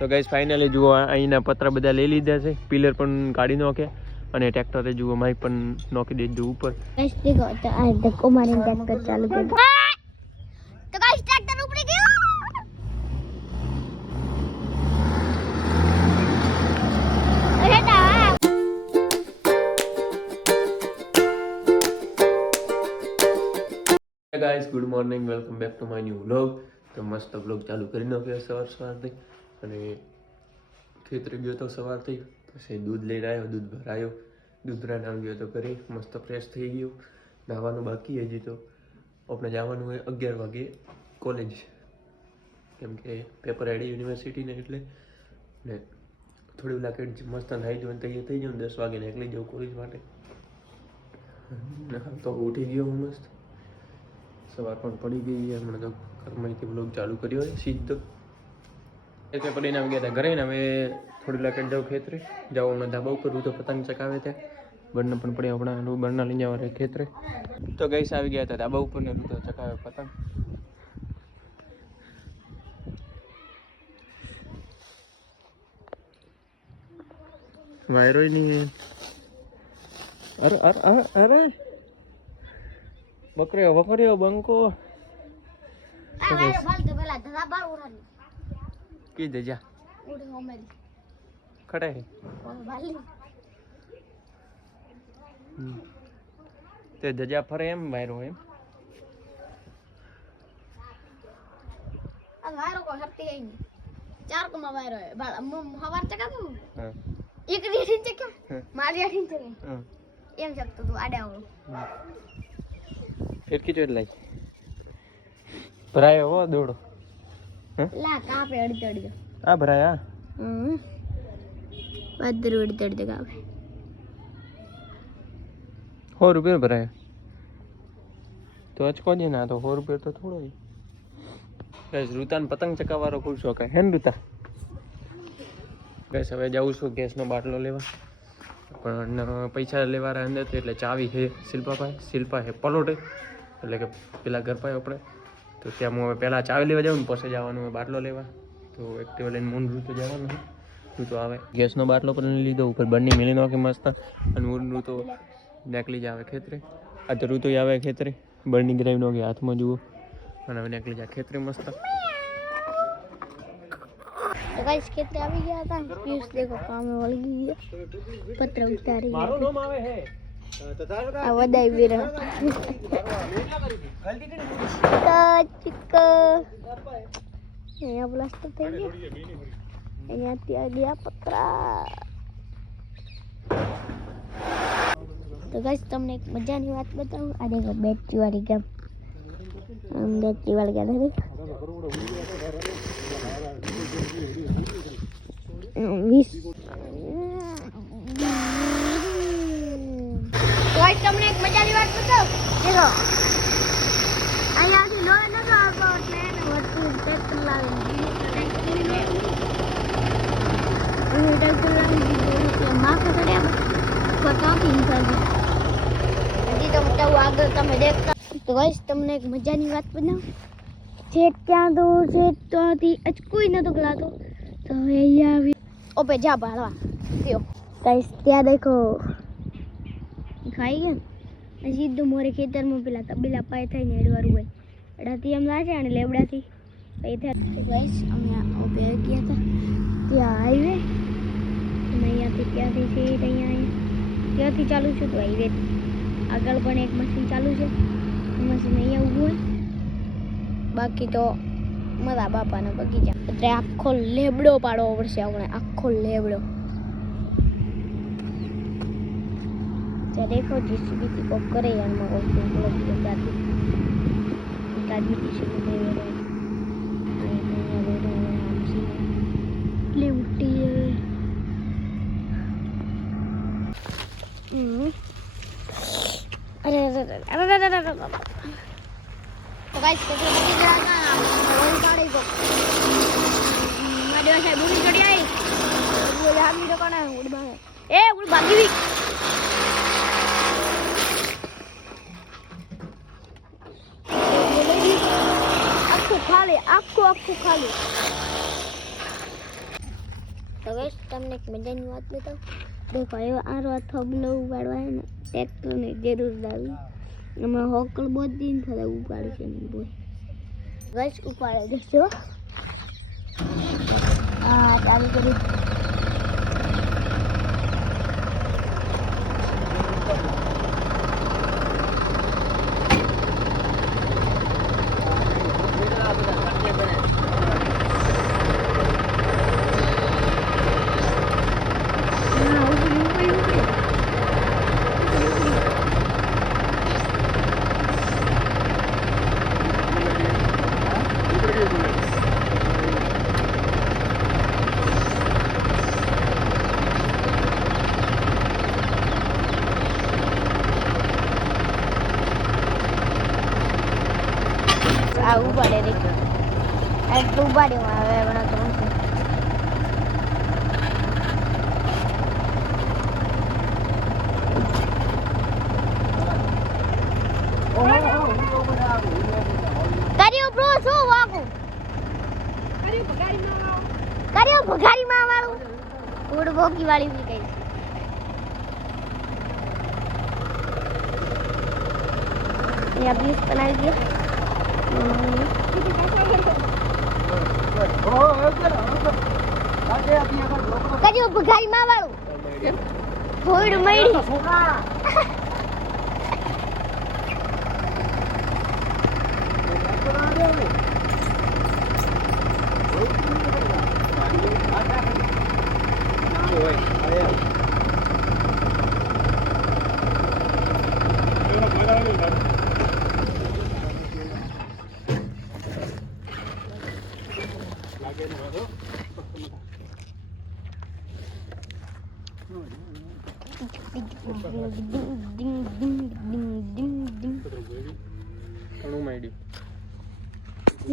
તો guys finally જુઓ અહીંના પતરા બધા લઈ લીધા છે, પિલર પણ કાઢી નાખે અને ટ્રેક્ટરે જુઓ માઇક પણ નાખી દેજો ઉપર. ગાઈસ દેખો તો આ ધક્કો મારીને ટ્રેક્ટર ચાલુ કર્યું. તો ગાઈસ ટ્રેક્ટર ઉપડી ગયો. Guys good morning, welcome back to my new vlog. તો મસ્ત વ્લોગ ચાલુ કરી નાખ્યો સવારથી અને ખેતરે ગયો તો સવારથી, પછી દૂધ લઈને આવ્યો, દૂધ ભરાયો, દૂધ ભરાઈને આવી ગયો તો ઘરે મસ્ત ફ્રેશ થઈ ગયો. નાહવાનું બાકી હજી, તો આપણે જવાનું હોય 11 વાગે કોલેજ, કેમ કે પેપર આઈડી યુનિવર્સિટીને એટલે ને થોડી લાગે મસ્ત નાહી જવાનું તૈયાર થઈ જાઉં, 10 વાગે નીકળી જાઉં કોલેજ માટે. તો ઉઠી ગયો હું મસ્ત, સવાર પણ પડી ગઈ. હમણાં તો ઘરમાંથી બ્લોગ ચાલુ કર્યો હોય સીધો. એટલે પડીને આવી ગયા હતા ઘરે ને હવે થોડી લાકડ જાઉં ખેતરે, જાઉં હમણાં ધાબા ઉપર તો પતંગ ચકાવે ત્યાં બરના પણ પડ્યા, હમણાં બરના લઈ જવા ખેતરે. તો ગઈસ આવી ગયા હતા ધાબા ઉપર ને તો ચકાવે પતંગ. વાયરો નહીં. અરે અરે અરે અરે બકરીઓ બકરીઓ બંકો કી દે જા ખડે તે દજા ફરે એમ વાયરો એમ વાયરો કો હરતી આઈ ચાર કોમાં વાયરો હે બાળ હવાર ચકાતું એક રીઠી ચક્યા મારી આઠી ચક્યા એમ શકતો તું આડે આવડો ફિરકી ચોટ લાઈ ભરાયો હો દોડો લા કાપે અડી અડી આ ભરાયા બધું અડી અડી કાપે 100 રૂપિયા ભરાયા તો અચકો જ ના, તો 100 રૂપિયા તો થોડો. ગેસ રૂતાને પતંગ ચકાવવાનો ખૂબ શોખ હે ને રૂતા? ગેસ હવે જાઉં છું ગેસનો બાટલો લેવા, પણ પૈસા લેવાના અંદર એટલે ચાવી છે શિલ્પાભાઈ, શિલ્પા છે પલોટે એટલે કે પેલા ઘર પાસે આપણે. તો ત્યાં હું હવે પહેલાં ચાવી લેવા જાઉં ને પછી જવાનું હોય બાટલો લેવા. તો એક્ટિવા લઈને મૂન ઋતુ જવાનું હોય, ઋતુ આવે. ગેસનો બાટલો પણ લીધો, ઉપર બંને મિલી નાખે મસ્ત, અને મૂન ઋતુ નીકળી જ આવે ખેતરે. આ તો ઋતુ આવે ખેતરે, બરની ગ્રાઈવ નો હાથમાં જુઓ, અને હવે નીકળી જાય ખેતરે મસ્ત. तो गाइस खेतरे આવી ગયા હતા. પીયુષ દેખો કામે વળગી ગયો, પત્ર ઉતારી મારું નામ આવે હે આ વડાઈ વીર ચિક્કો અહીંયા પ્લાસ્ટર થઈ ગયું, અહીંયાથી આ ગયા પતરા. તો ગાઈસ તમને એક મજાની વાત બતાવું. આ દેખો બેટરી વાળી ગેમ, બેટરી વાળી ગેમ હતી. તમને એક મજાની વાત બતાવું. દેખો અહીંયાથી લોહી નતો આવતો એટલે એને વસ્તુ ટ્રેક્ટર લાવી માથે ચડ્યા પતાવી હજી તો બતાવું આગળ તમે દેખતા. તો ગાઈસ તમને એક મજાની વાત બનાવું. જેટ ત્યાં તો જેટ ત્યાંથી અચકુઈ નતો ગલાતો, તો હવે અહીંયા આવી ઓપે જા ભાળવા થયો. ગાઈસ ત્યાં દેખો ખાઈ ગયા ને સીધું મોરે ખેતરમાં પેલા તબેલા પાય થઈને એડવારું હોય એડાથી એમ લાગે અને લેબડાથી પૈ થાય. ગાઈસ અમે ઓપે ગયા હતા ત્યાં હાઈવે, અને અહીંયાથી ત્યાંથી સીટ અહીંયા ત્યાંથી ચાલુ છે. તો હાઈવે આગળ પણ એક મશીન ચાલુ છે, મશીન અહીંયા ઊભું હોય. બાકી તો મારા બાપાના બગીચા એટલે આખો લેબડો પાડવો પડશે આપણે, આખો લેબડો. ત્યાં દેખો જીસીબી કોક કરે યારમાં કોક એટલી ઉઠી અરે તો ગાઈસ પછી બધી જણા રોલ પાડી ગયો મારા સાહેબ ઉડી ચડી આવી બોલે આમી દોકાને ઉડી બાગે એ ઉડી ભાગી આખું ખાલી તો ગાઈસ તમને એક મજાની વાત બતાવું. દેખો એવા આરો થબલો ઉપાડવા હે ને ટ્રેક્ટરની જરૂર લાવી. અમે હોકલ બોધ દિન થોડા ઉપાડે છે ને બોય ગાઈસ ઉપાડે દેખજો. ચાલુ કરી ઉપાડે રે એટલું ઉપાડ્યું હવે હમણાં તો કર્યું બ્રો શું વાગું કર્યું ભગારીમાં વાળું ઉડ ભોગી વાળી બી ગઈ ये अभी बनाई दिया કજો ભગારી માં વાળું ફોડ મળી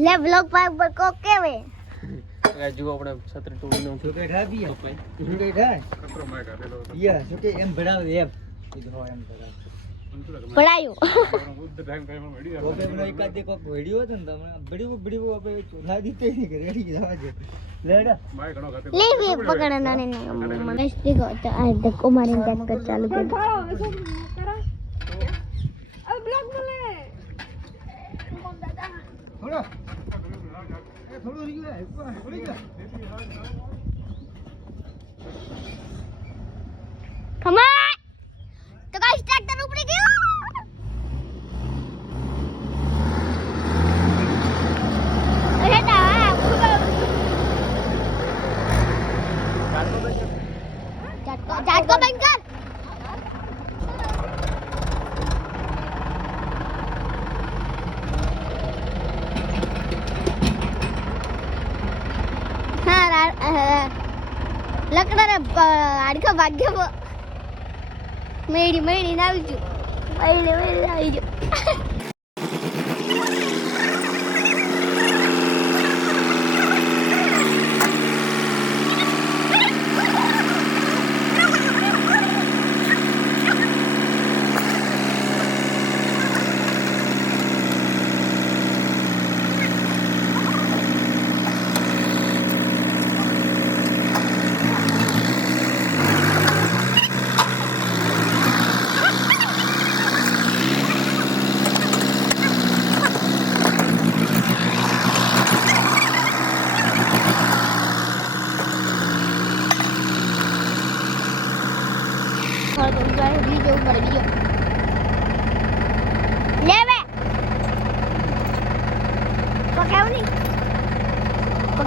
લે વ્લોગ પર કો કેવે રાજુ આપણે છત્ર ટોળીનો સુકે ઠાપીએ સુકે ઠાય કતરો માં કાઢેલો યા સુકે એમ ભણાવે એમ કીધું એમ ભણાવે પડાયું બુદ્ધ ટાઈમ ટાઈમ મળી ઓકે મને એકાદ દે કોક વિડિયો હતો ને તમને વિડિયો આપણે ચોલા દીતે નહીં કે રેડી જવા દે લેડા માય ઘણો ખાતે લે વે પકડ નાને મને દેખો તો આ ધક્કો મારીને ટેક કર ચાલુ કર अब ब्लॉग बोले कौन दादा થોડો એ થોડો રહી ગયો થોડી ગયો ખમા તો ગાઈસ ટ્રેક્ટર ઉપડી ગયો અરે તા જાટકો બંધ કર લકડા આડકા ભાગ્ય મેડી મેડી આવી ગયું મેડી મેડી આવી ગયું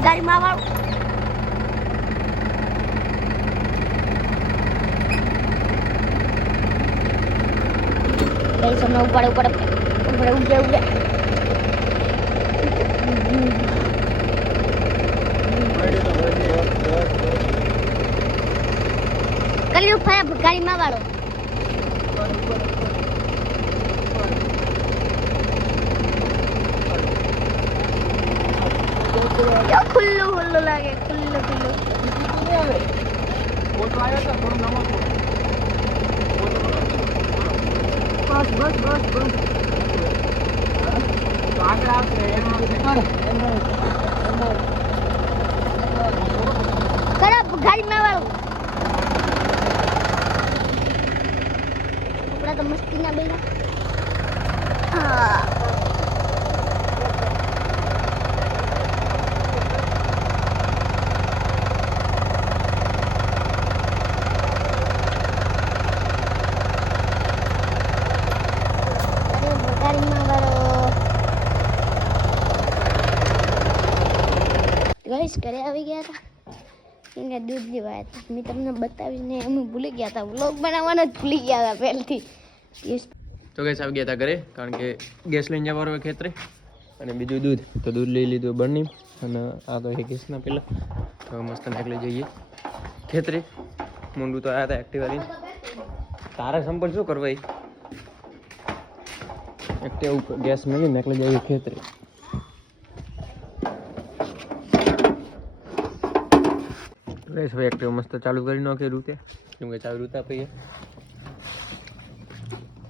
गाड़ी में आवा गाइस हम ऊपर ऊपर ऊपर उड़े उड़े कल ऊपर गाड़ी में आवाड़ो यो खुल्लू खुल्लू लागे खुल्लू खुल्लू वो तो आया था थोड़ा नमक बस बस बस बस तो आगे आप करो गाड़ी ના બેલા હા ગાઈસ ઘરે આવી ગયા હતા એને દૂધ લેવા હતા મેં તમને બતાવીને અમે ભૂલી ગયા હતા વ્લોગ બનાવવાનો જ ભૂલી ગયા હતા પહેલથી તો ગેસ આવી ગયા હતા ઘરે કારણ કે ગેસ લઈને જવાનું હોય ખેતરે અને બીજું દૂધ તો દૂધ લઈ લીધું બની અને આ તો ગેસના પહેલાં તો મસ્ત નાખી જઈએ ખેતરે મુંડું તો આવ્યા હતા એક્ટિવા લઈને તારે સંપર્ક શું કરવા એક્ટિવા ગેસ મેળવી નાખી જઈએ ખેતરે ગેસ ભાઈ એક્ટિવા મસ્ત ચાલુ કરી નાખે રૂતે કેમ કે ચાવી રૂતા પઈએ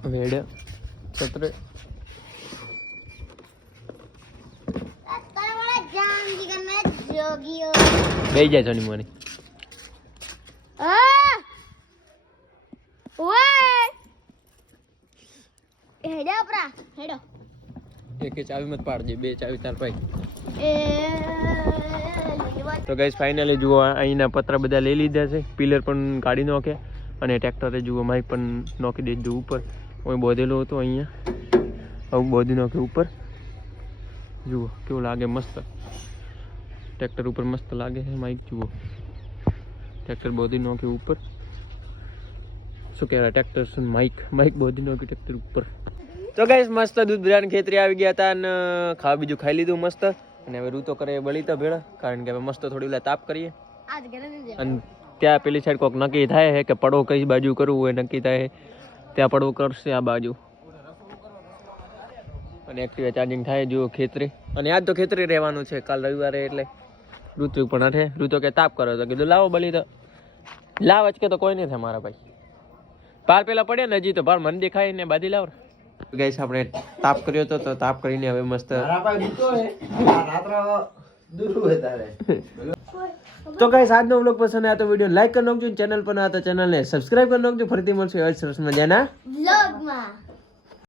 વેડ છત્રે બે જાય સોની મોની એક ચાવી મત પાડજે બે ચાવી તાર પાઈ તો ગાઈસ ફાઇનલી જુઓ અહીંના પતરા બધા લઈ લીધા છે પિલર પણ કાઢી નાખે અને ટ્રેક્ટરે જુઓ માઇક પણ નાખી દેજો ઉપર હું બોધેલો હતો અહીંયા હવે બોધી નાખ્યો ઉપર જુઓ કેવું લાગે મસ્ત ટ્રેક્ટર ઉપર મસ્ત લાગે છે માઇક જુઓ ટ્રેક્ટર બોધી નાખ્યું ઉપર શું કહેવાય ટ્રેક્ટર માઇક બોધી નાખ્યું ટ્રેક્ટર ઉપર તો ગાઈસ મસ્ત દૂધ ભરાને ખેતરી આવી ગયા હતા અને ખાવા બીજું ખાઈ લીધું મસ્ત અને હવે રૂતો કરે બળી તો ભેળા કારણ કે હવે મસ્ત થોડી વાર તાપ કરીએ અને ત્યાં પેલી સાઈડ કોઈક નક્કી થાય છે કે પડવો કઈ બાજુ કરવું હોય નક્કી થાય ત્યાં પડવો કરશે આ બાજુ અને એક્ટિવા ચાર્જિંગ થાય જુઓ ખેતરી અને આજ તો ખેતરી રહેવાનું છે કાલ રવિવારે એટલે ઋતુ પણ હઠે ઋતુ કે તાપ કરો તો કીધું લાવો બળી તો લાવ જ કે તો કોઈ નહીં થાય મારા ભાઈ પાર પેલા પડે ને હજી તો ભાર મન દેખાય ને બાધી લાવ ગાઈસ આપણે તાપ કર્યો હતો તો તાપ કરીને હવે મસ્ત તો ગાઈસ આજનો વ્લોગ પસંદ આવ્યો તો વિડીયો લાઈક કરી નાખજો ચેનલ પર ના તો ચેનલને સબસ્ક્રાઇબ કરી નાખજો ફરીથી મળશું એવા સરસ મજાના વ્લોગમાં